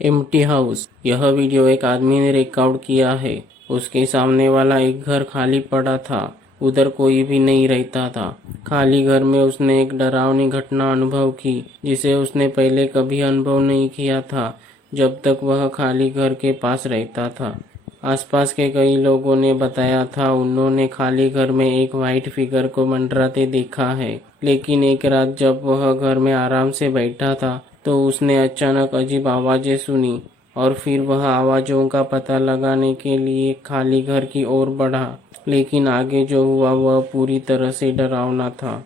Empty house. यह video एक आदमी ने रिकॉर्ड किया है। उसके सामने वाला एक घर खाली पड़ा था। उधर कोई भी नहीं रहता था। खाली घर में उसने एक डरावनी घटना अनुभव की जिसे उसने पहले कभी अनुभव नहीं किया था जब तक वह खाली घर के पास रहता था। आसपास के कई लोगों ने बताया था उन्होंने खाली घर में एक वाइट फिगर को मंडराते देखा है। लेकिन एक रात जब वह घर में आराम से बैठा था तो उसने अचानक अजीब आवाजें सुनी और फिर वह आवाज़ों का पता लगाने के लिए खाली घर की ओर बढ़ा। लेकिन आगे जो हुआ वह पूरी तरह से डरावना था।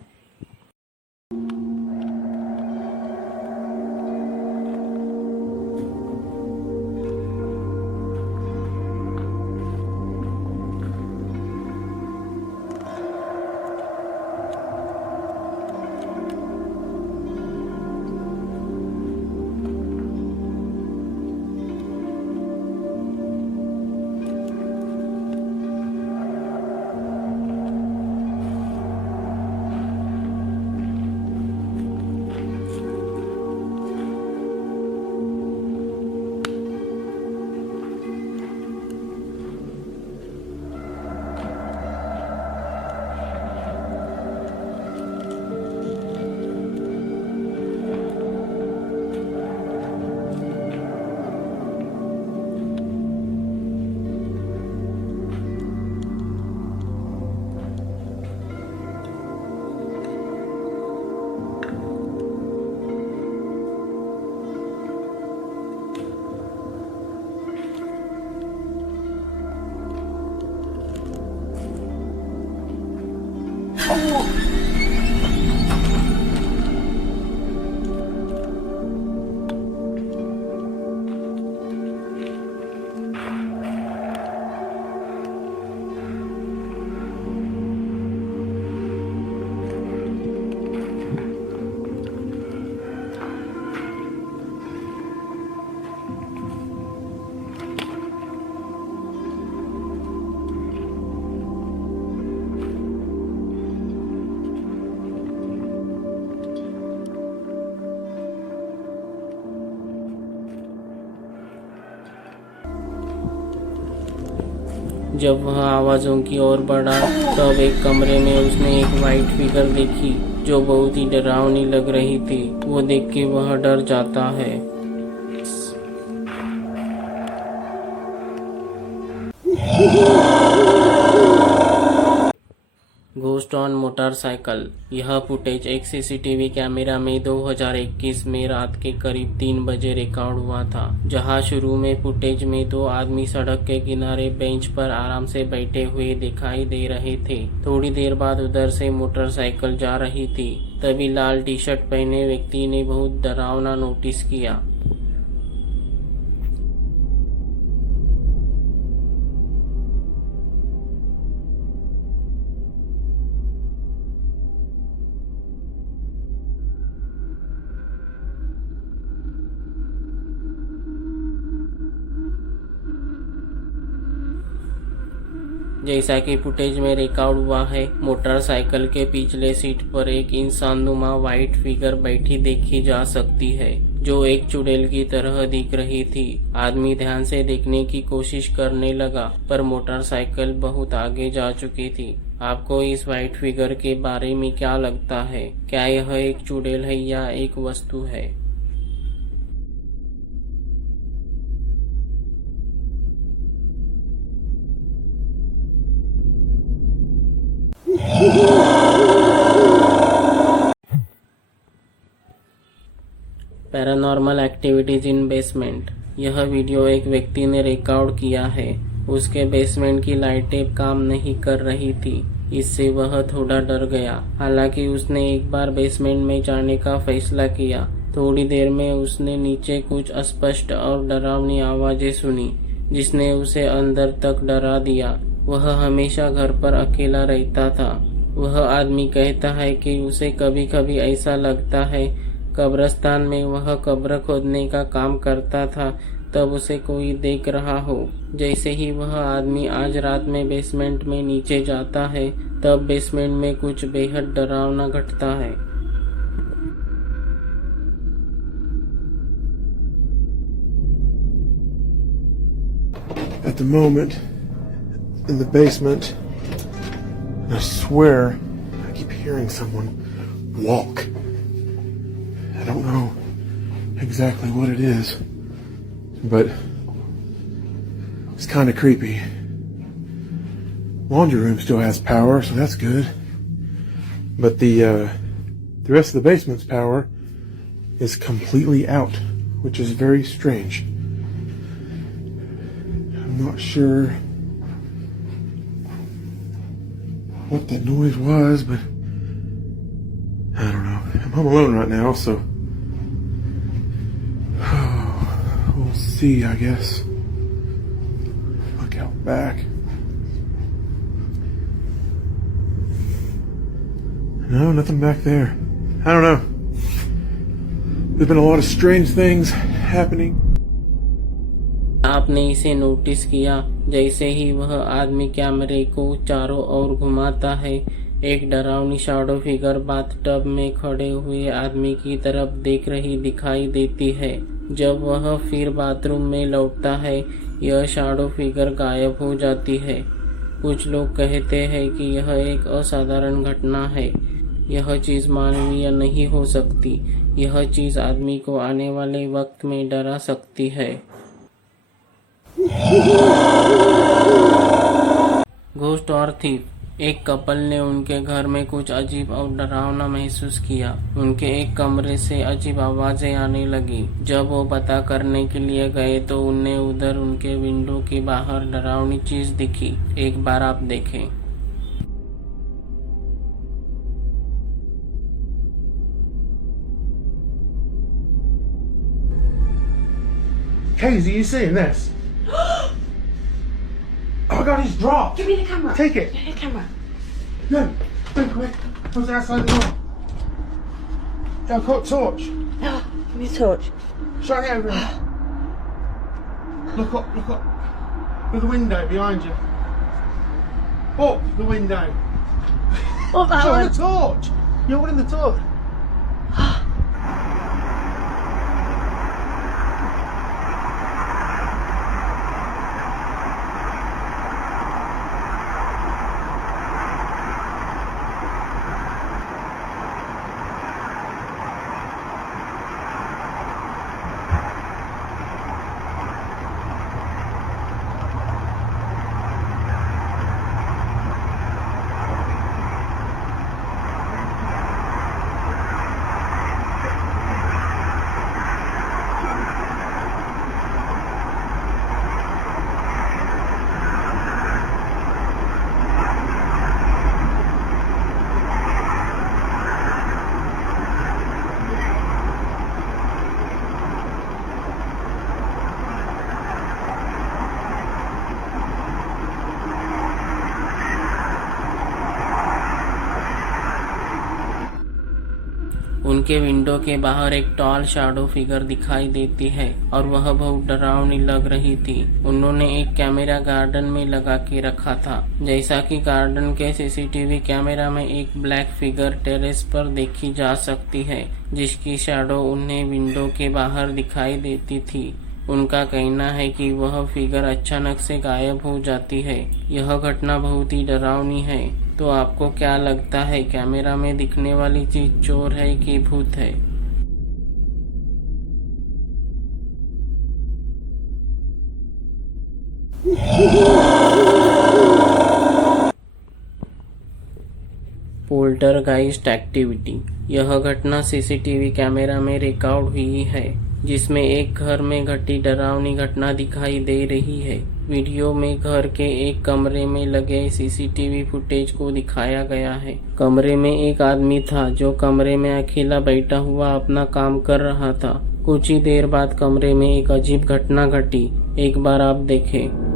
जब वह आवाज़ों की ओर बढ़ा तब एक कमरे में उसने एक वाइट फिगर देखी जो बहुत ही डरावनी लग रही थी। वो देख के वह डर जाता है। Ghost on motorcycle. यह फुटेज एक सीसीटीवी कैमरा में 2021 में रात के करीब 3 बजे रिकॉर्ड हुआ था, जहां शुरू में फुटेज में 2 आदमी सड़क के किनारे बेंच पर आराम से बैठे हुए दिखाई दे रहे थे। थोड़ी देर बाद उधर से मोटरसाइकिल जा रही थी। तभी लाल टी शर्ट पहने व्यक्ति ने बहुत डरावना नोटिस किया। जैसा कि फुटेज में रिकॉर्ड हुआ है, मोटरसाइकिल के पिछले सीट पर एक इंसानुमा वाइट फिगर बैठी देखी जा सकती है जो एक चुड़ैल की तरह दिख रही थी। आदमी ध्यान से देखने की कोशिश करने लगा पर मोटरसाइकिल बहुत आगे जा चुकी थी। आपको इस वाइट फिगर के बारे में क्या लगता है? क्या यह एक चुड़ैल है या एक वस्तु है? Paranormal activities in basement. यह वीडियो एक व्यक्ति ने रिकॉर्ड किया है। उसके बेसमेंट की लाइटें काम नहीं कर रही थी। इससे वह थोड़ा डर गया। हालांकि उसने एक बार बेसमेंट में जाने का फैसला किया। थोड़ी देर में उसने नीचे कुछ अस्पष्ट और डरावनी आवाजें सुनी जिसने उसे अंदर तक डरा दिया। वह हमेशा घर पर अकेला रहता था। वह आदमी कहता है कि उसे कभी कभी ऐसा लगता है कब्रिस्तान में वह कब्र खोदने का काम करता था तब उसे कोई देख रहा हो। जैसे ही वह आदमी आज रात में बेसमेंट में नीचे जाता है तब बेसमेंट में कुछ बेहद डरावना घटता है। At the moment, in the basement, and I swear I keep hearing someone walk. I don't know exactly what it is, but it's kind of creepy. Laundry room still has power, so that's good. But the rest of the basement's power is completely out, which is very strange. I'm not sure what that noise was, but I don't know. I'm home alone right now, so we'll see, I guess. Look out back. No, nothing back there. I don't know. There's been a lot of strange things happening. आपने इसे notice किया? जैसे ही वह आदमी कैमरे को चारों ओर घुमाता है, एक डरावनी शैडो फिगर बाथटब में खड़े हुए आदमी की तरफ देख रही दिखाई देती है। जब वह फिर बाथरूम में लौटता है, यह शैडो फिगर गायब हो जाती है। कुछ लोग कहते हैं कि यह एक असाधारण घटना है। यह चीज मानवीय नहीं हो सकती। यह चीज आदमी को आने वाले वक्त में डरा सकती है। घोस्ट और थीफ। एक कपल ने उनके घर में कुछ अजीब और डरावना महसूस किया। उनके एक कमरे से अजीब आवाजें आने लगी। जब वो पता करने के लिए गए तो उन्हें उधर उनके विंडो के बाहर डरावनी चीज दिखी। एक बार आप देखें। Casey, you seeing this? Oh my God, he's dropped. Give me the camera. Take it. Give me the camera. No, quick. What's outside the door? Go, cut torch. Oh, give me a torch. Shine it over here. Look up. There's a window behind you. Up the window. What that Shine one? the torch. You're holding the torch. उनके window के बाहर एक toll shadow figure दिखाई देती है और वह बहुत डरावनी लग रही थी। उन्होंने एक कैमरा गार्डन में लगा के रखा था। जैसा कि गार्डन के सीसीटीवी कैमरा में एक ब्लैक फिगर टेरेस पर देखी जा सकती है, जिसकी शैडो उन्हें विंडो के बाहर दिखाई देती थी। उनका कहना है कि वह फिगर अचानक से गायब हो जाती है। यह घटना बहुत ही डरावनी है। तो आपको क्या लगता है, कैमरा में दिखने वाली चीज चोर है कि भूत है? Poltergeist activity. यह घटना सीसीटीवी कैमरा में रिकॉर्ड हुई है, जिसमें एक घर में घटी डरावनी घटना दिखाई दे रही है। वीडियो में घर के एक कमरे में लगे सीसीटीवी फुटेज को दिखाया गया है। कमरे में एक आदमी था जो कमरे में अकेला बैठा हुआ अपना काम कर रहा था। कुछ ही देर बाद कमरे में एक अजीब घटना घटी। एक बार आप देखें।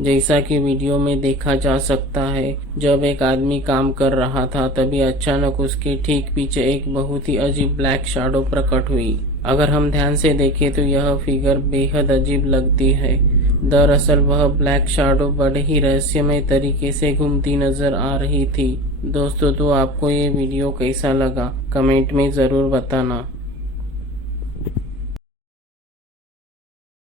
जैसा कि वीडियो में देखा जा सकता है, जब एक आदमी काम कर रहा था तभी अचानक उसके ठीक पीछे एक बहुत ही अजीब ब्लैक शैडो प्रकट हुई। अगर हम ध्यान से देखें तो यह फिगर बेहद अजीब लगती है। दरअसल वह ब्लैक शैडो बड़े ही रहस्यमय तरीके से घूमती नजर आ रही थी। दोस्तों, तो आपको ये वीडियो कैसा लगा कमेंट में ज़रूर बताना।